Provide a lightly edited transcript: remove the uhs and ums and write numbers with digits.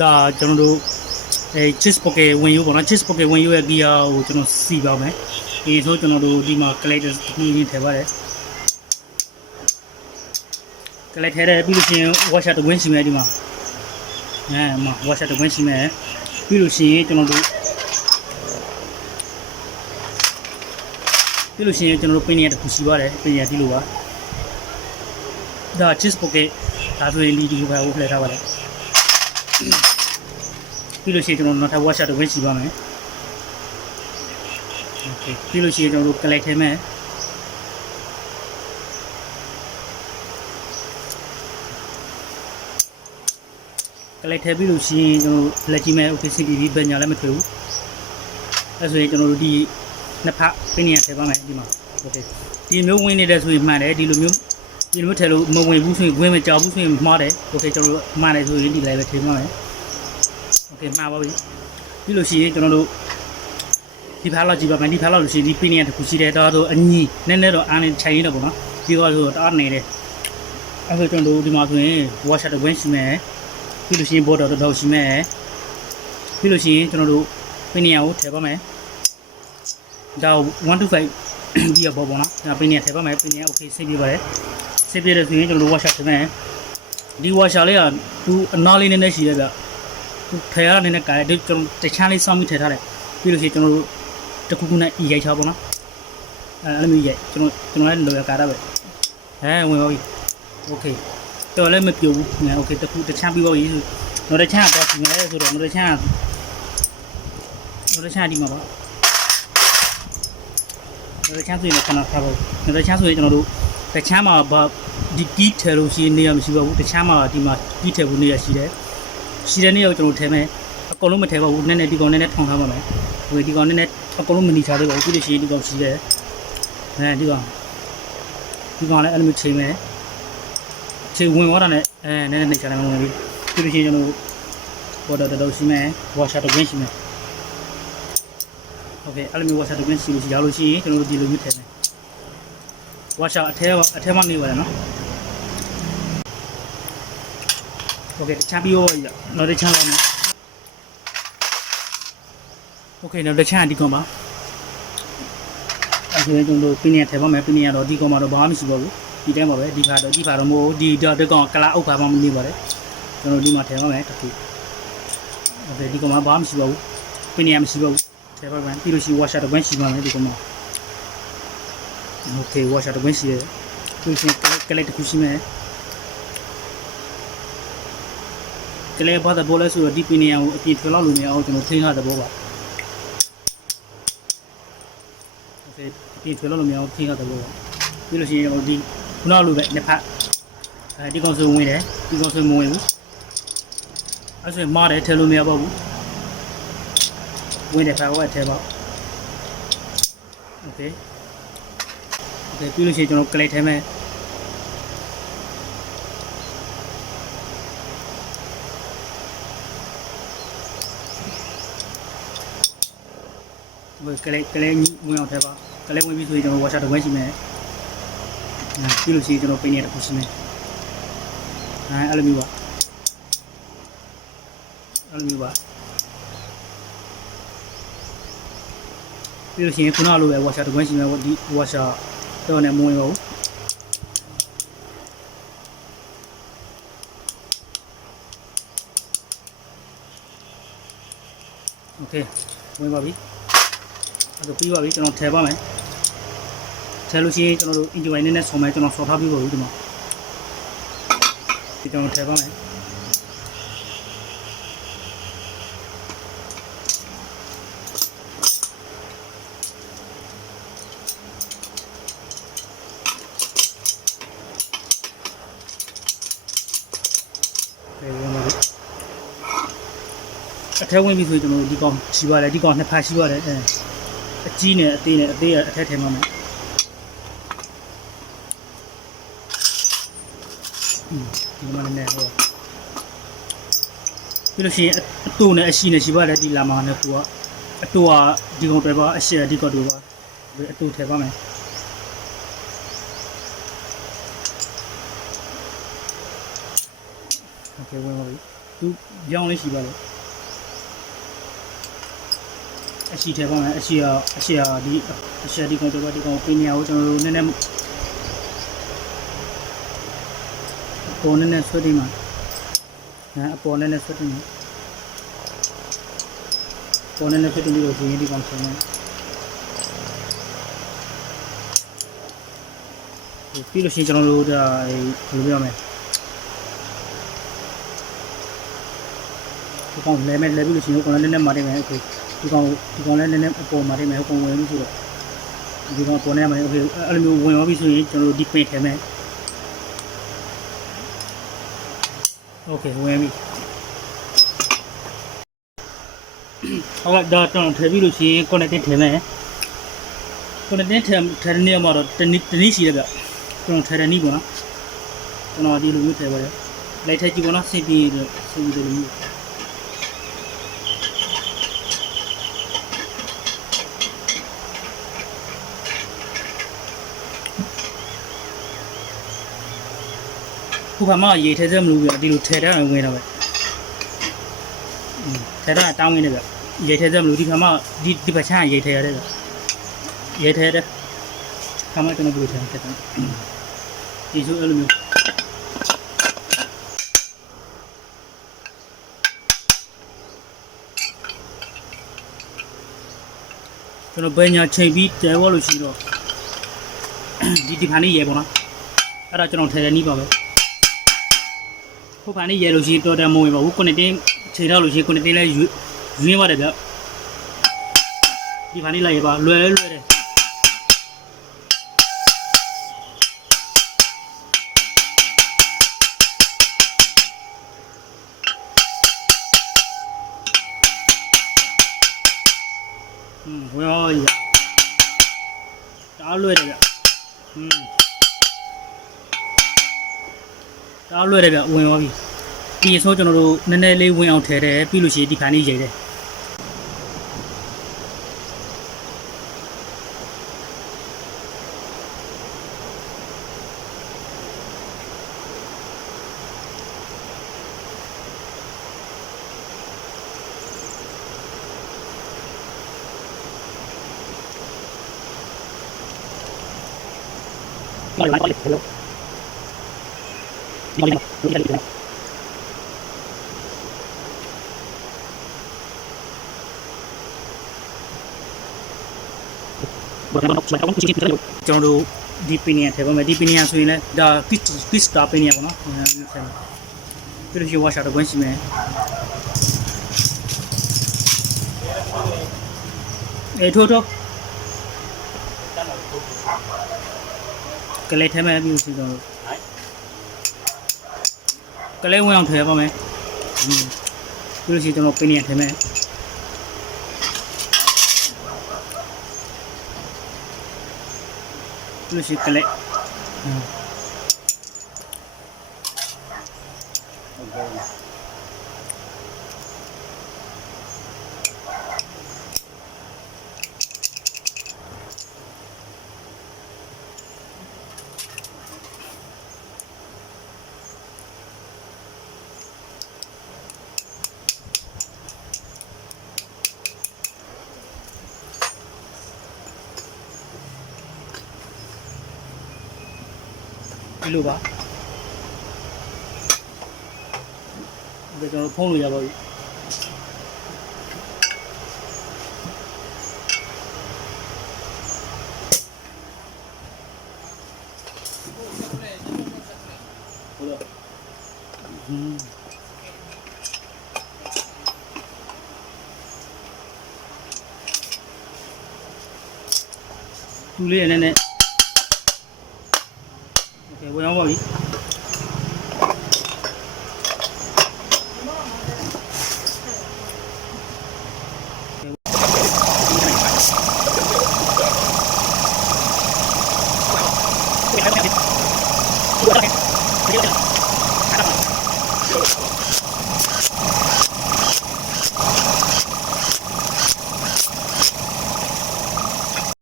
ဒါကျွန်တော်တို့cheese pocket ဝင်ယူပေါ့နော် cheese pocket ဝင်ယူရဲ့ gear ကိုကျွန်တော်စီပါမယ်ဒီဆိုကျွန်တော်တို့ဒီမှာ collector တစ်ခုရင်းထည့်ပါတယ် collector ထဲပြီးလို့ရှိရင် washer တစ်ဝင်းရှိမယ်ဒီမှာမှာ washer တစ်ဝင်းရှိမယ်ပြီးလို့ရှိရင်ကျွန်တော်တို့ပင်ရတစ်ခုရှိပါတယ်ပင်ရဒီလိုပါဒါ cheese pocket ဒါဆိုရင်ဒီလိုပဲဝှက်ထားပါတယ်ပြီးလို့ရှိရင်ကျွန်တော်နောက်ထပ် washer တစ်ဝင်းရှိပါမယ်โอเคပြီးလို့ရှိရင်ကျွန်တော်တို့ collect ထဲမယ်collect ထဲပြီးလို့ရှိရင်ကျွန်တော်လက်ကြည့်မယ် okay စစ်ပြီးဘယ်ညာလည်းမထွေဘူးအဲဆိုရင်ကျွန်တော်တို့ဒီနှစ်ဖက်ပင်ရထည့်ပါမယ်ဒီမှာโอเคဒီမျိုးဝင်နေတဲ့ဆိုရင်မှန်တယ်ဒီလိုမျိုးထည့်လို့မဝင်ဘူးဆိုရင်ဝင်မကြောက်ဘူးဆိုရင်မှားတယ်โอเคကျွန်တော်တို့မှားတယ်ဆိုရင်ဒီလိုက်ပဲထည့်ပါမယ်โอเคမှားပါပြီပြီးလို့ရှိရင်ကျွန်တော်တို့ဒီဖားလောက်ကြည့်ပါမယ်ဒီဖားလောက်လို့ရှိရင်ဒီပင်ရတစ်ခုရှိတယ်ဒါဆိုအညီနည်းနည်းတော့အားနေခြိုင်နေတော့ပေါ့နော်ဒီကောဆိုတော့အားနေတယ်အဲဆိုကျွန်တော်တို့ဒီမှာဆိုရင် washer တစ်ဝင်းရှိမယ်ပြီးလို့ရှိရင် border တော့ရှိမယ်ပြီးလို့ရှိရင်ကျွန်တော်တို့ပင်ရကိုထည့်ပါမယ်ဒါ125ဒီဘောပေါ့နော်ဒါပင်ရထည့်ပါမယ်ပင်ရ okay စိတ်ပြပါတယ်စိတ်ပြတဲ့ဆိုရင်ကျွန်တော်တို့ washer ထည့်မယ်ဒီ washer လေးကသူအနားလေးနည်းနည်းရှိတယ်ဗျသူထည့်ရတဲ့နည်းနည်းကလည်းကျွန်တော်တချမ်းလေးစောင်းပြီးထည့်ထားတယ်ပြီးလို့ရှိရင်ကျွန်တော်တို့တခုခုနဲ့ဤရိုက်ချပေါ့နော်အဲ့လိုမျိုးရိုက်ကျွန်တော်လည်းလောရကားတာပဲဝင်ပါပြီ okay တော်လည်းမပြိုဘူး။ okay တချမ်းပြီးပါပြီ။နောက်တစ်ချမ်းတော့ဒီမှာလဲဆိုတော့နောက်တစ်ချမ်းဒီမှာပါ။နောက်တစ်ချမ်းဆိုရင်ခဏထားပါဦး။နောက်တစ်ချမ်းဆိုရင်ကျွန်တော်တို့တစ်ချမ်းမှာဒီကီးထည့်လို့ရှိရင်နေရာမရှိပါဘူး။တစ်ချမ်းမှာဒီမှာကီးထည့်ဖို့နေရာရှိတယ်။ရှိတဲ့နေရာကိုကျွန်တော်ထည့်မယ်။အကုန်လုံးမထည့်ပါဘူး။နည်းနည်းဒီကောင်နည်းနည်းထောင်ထားပါမယ်။ဒီကောင်နည်းနည်းအကုန်လုံးမနီချသေးပါဘူး။ပြီးလို့ရှိရင်ဒီကောင်ရှိတယ်။ဒီကောင်လည်းအဲ့လိုမျိုးချိန်မယ်။ချိန်ဝင်သွားတာနဲ့နည်းနည်းနေချလိုက်မှဝင်ပြီပြီးလို့ရှိရင်ကျွန်တော်ဘော်ဒါတော့ရှိမယ် washer တစ်ဝင်းရှိမယ် okay အဲ့လိုမျိုး washer တစ်ဝင်းရှိလို့ရလို့ရှိရင်ကျွန်တော်တို့ဒီလိုမျိုးထည့်မယ် washer အထဲမှာနေပါတယ်နော် okay တခြားပြီးတော့နောက်တစ်ချမ်းလောက်မယ် okay နောက်တစ်ချမ်းဒီကောင်ပါအဲ့ဒါကျွန်တော်တို့ပင်းရထည့်ပါမယ်ပင်းရတော့ဒီကောင်မှာတော့ဘာမှမရှိပါဘူးဒီတိုင်းပါပဲဒီခါတော့မို့ဒီတော့ကောင်ကလာအုပ်ခါမှမနေပါနဲ့ကျွန်တော်ဒီမှာထည့်ပါမယ်တခုโอเคဒီကောင်မှာဘာမှမရှိပါဘူးပင်နေရမရှိပါဘူးထည့်ပါမယ်ပြီးလို့ရှိရင် washer တစ်ဝင်းရှိပါမယ်ဒီကောင်မှာโอเค washer တစ်ဝင်းရှိတယ်ပြီးရင်ကလေးတစ်ခုရှိမယ်ကလေးဘာသာဘောလဲဆိုတော့ဒီပင်နေရကိုအပြင်ထွက်လောက်လို့မရအောင်ကျွန်တော်ထိန်းထားတဲ့ဘောပါโอเคအပြင်ထွက်လောက်လို့မရအောင်ထိန်းထားတဲ့ဘောပါပြီးလို့ရှိရင်ဒီခုနလိုပဲနှစ်ဖက်ဒီကောင်ဆိုဝင်တယ်ဒီကောင်ဆိုမဝင်ဘူးအဲ့ဆိုမှားတယ်ထည့်လို့မရပါဘူးဝင်တယ်ဖာဝက်ထည့်ပါโอเคပြီးလို့ရှိရင်ကျွန်တော်ကလစ်ထဲမယ်ကလစ်ဝင်အောင်ထည့်ပါကလစ်ဝင်ပြီးဆိုရင်ကျွန်တော် washer တစ်ဝက်ရှိမယ်ပြီးလို့ရှိရင်ကျွန်တော်ပင်ရတစ်ခုရှိမယ်အဲ့လိုမျိုးပါပြီးလို့ရှိရင်ခုနလိုပဲ washer တစ်ဝင်းရှိမယ်ဒီ washer တော့လည်းမဝင်ပါဘူးโอเคဝင်ပါပြီအဲ့ဒါပြီးပါပြီကျွန်တော်ထည့်ပါမယ်ထည့်လို့ရှိရင်ကျွန်တော်တို့ enjoy နည်းနည်းဆော်မယ်ကျွန်တော်ဆော်ထားပြီးပါဘူးဒီမှာဒီကျွန်တော်ထည့်ပါမယ်အထဲဝင်ပြီဆိုရင်ကျွန်တော်ဒီကောင်ရှိပါတယ်ဒီကောင်နှစ်ဖက်ရှိပါတယ်အကြီးနဲ့အသေးနဲ့အသေးအထက်ထဲမှာမယ်ဒီမှာလည်းဟောပြီးလို့ရှိရင်အတူနဲ့အရှိနဲ့ရှိပါတယ်ဒီလာမှာနဲ့ကိုကအတူကဒီကောင်တွေပါအရှိဒီကောင်တွေပါအတူထည့်ပါမယ်โอเคဝင်ပါပြီ သူကြောင်းလေးရှိပါလေအရှိထဲပါမယ်အရှိဒီကောင်တော့ဒီကောင်ပင်ညာကိုကျွန်တော်တို့နည်းနည်းပေါ်နည်းနည်းဆွဲတင်မှာအပေါ်နည်းနည်းဆွဲတင်မှာပေါ်နည်းနည်းဆွဲတင်ပြီးတော့ဒီကောင်ဆက်မယ်ပြီးလို့ရှိရင်ကျွန်တော်တို့ဒါဘယ်လိုပြောမလဲဒီကောင်လဲပြီးလို့ရှိရင်ကိုယ်လည်းနည်းနည်းမာတယ်မယ်အခုဒီကောင်လည်းနည်းနည်းအပေါ်မာတယ်မယ်ဟိုကောင်ဝင်လို့ဆိုတော့ဒီကောင်ပေါ်နေမှာโอเคအဲ့လိုမျိုးဝင်သွားပြီဆိုရင်ကျွန်တော်တို့ဒီပင်ထဲမယ်โอเคဝင်ပြီဟုတ်ကဲ့တော့ကျွန်တော်ထည့်ပြီးလို့ရှိရင် connecting ထည့်မယ် connecting ထည့်နေမှာတော့တနည်းရှိတယ်ဗျကျွန်တော်ထည့်တယ်နီးပေါ့နော်ကျွန်တော်ဒီလိုမျိုးထည့်ပါတယ်လိုက်ထည့်ကြည့်ပေါ့နော်စင်ပြေတယ်လို့မျိုးခုကမှရေထဲစက်မလို့ပြဒီလိုထဲထားဝင်တော့ပဲထဲထားတောင်းဝင်တယ်ဗျရေထဲစက်မလို့ဒီခါမှဒီဘက်ချမ်းရေထဲရတယ်ဗျရေထဲတယ်ခါမှကျွန်တော်ဒီထဲထည့်တယ်ဒီဆိုအဲ့လိုမျိုးကျွန်တော်ဘယ်ညာချိန်ပြီးတဲဝလို့ရှိတော့ဒီခါလေးရေပေါ့နော်အဲ့ဒါကျွန်တော်ထဲတယ်နီးပါပဲခုဖာနေရလို့ရှိရင်တော်တယ်မဝင်ပါဘူးconnecting ချိန်ထားလို့ရှိရင် connecting လဲရင်းပါတယ်ဗျဒီဖာနေလိုက်ရပါလွယ်တယ်ဝင်ပါရတားလွယ်တယ်ဗျတားလွယ်တယ်ဗျဝင်သွားပြီပြီးဆိုကျွန်တော်တို့နည်းနည်းလေးဝင်အောင်ထည့်တယ်ပြီးလို့ရှိရင်ဒီခါလေးရိတ်တယ်ဘာလို့လဲလို့ဒီလိုမျိုးကျွန်တော်တို့ဒီပင်ညာထဲပါမယ်ဒီပင်ညာဆိုရင်လည်းဒါ quick start ပင်ညာပေါ့နော်ပြီးလို့ရှိရင် wash out ဝင်ရှိမယ်ထိုးကလေးထဲမှာပြီးလို့ရှိတော့ကလေးဝင်အောင်ထည့်ပါမယ်ပြီးလို့ရှိရင်ကျွန်တော်ပင်ညာထဲမှာလို့ရှိကလေးဒီလိုပါဒါကျွန်တော်ဖုံးလို့ရပါပြီဟုတ်လားတူလေးရနေနဲ့ဝင်အောင်ပါပြီ